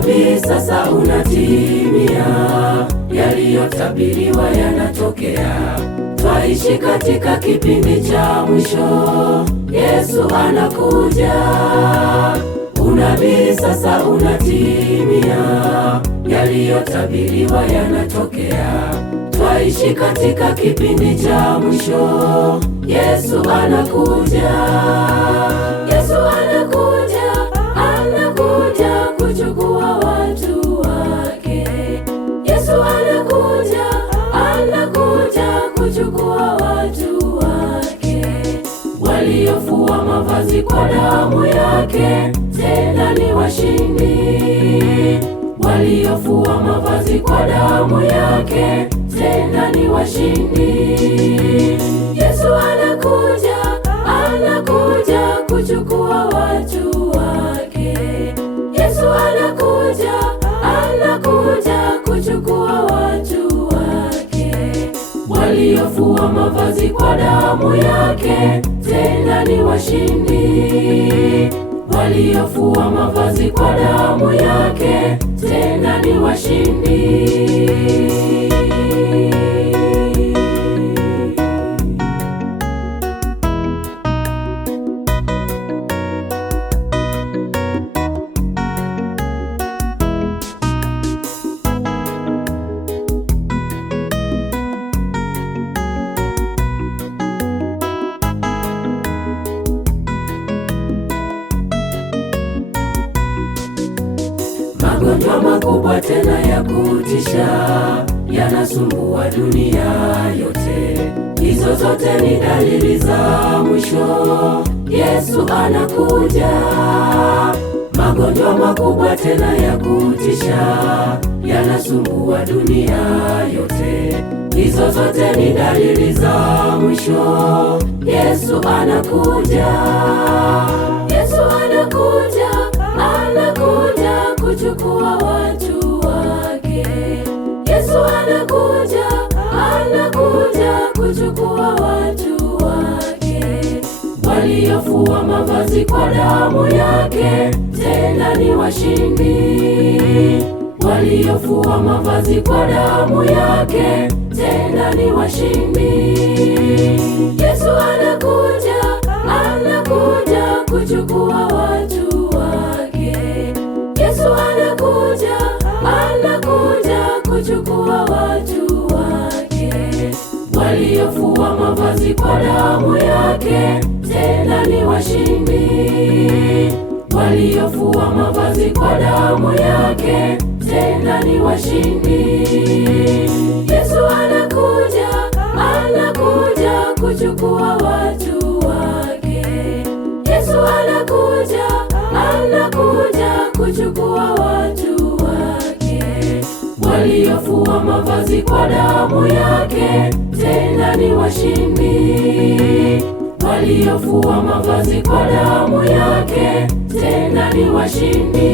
Unabii sasa unatimia, yaliyotabiriwa yanatokea. Twaishi katika kipindi cha mwisho, Yesu anakuja. Unabii sasa unatimia, yaliyotabiriwa yanatokea. Twaishi katika kipindi cha mwisho, Yesu anakuja. Yesu anakuja, anakuja kuchukua watu wake. Yesu anakuja, anakuja kuchukua watu wake. Waliofua mavazi kwa damu yake, tena ni washindi. Waliofua mavazi kwa damu yake, tena ni washindi. Yesu anakuja, anakuja kuchukua watu wake. Yesu anakuja, anakuja kuchukua watu wake. Waliofua mavazi kwa damu yake, tena ni washindi. Waliofua mavazi kwa damu yake, tena ni washindi. Magonjwa makubwa tena ya kutisha yanasumbua dunia yote. Hizo zote ni dalili za mwisho, Yesu anakuja. Magonjwa makubwa tena ya kutisha yanasumbua dunia yote. Hizo zote ni dalili za mwisho, Yesu anakuja. Yesu anakuja, anakuja kuchukua watu wake. Yesu anakuja, anakuja kuchukua watu wake. Waliofua mavazi kwa damu yake, tena ni washindi. Waliofua mavazi kwa damu yake, tena ni washindi. Yesu anakuja, anakuja kuchukua watu wake. Yesu anakuja, anakuja kuchukua watu wake. Waliofua mavazi kwa damu yake, tena ni washindi. Waliofua mavazi kwa damu yake, tena ni washindi. Yesu anakuja, anakuja kuchukua watu wake. Yesu anakuja, anakuja kuchukua watu wake. Waliofua mavazi kwa damu yake, tena ni washindi. Waliofua mavazi kwa damu yake, tena ni washindi.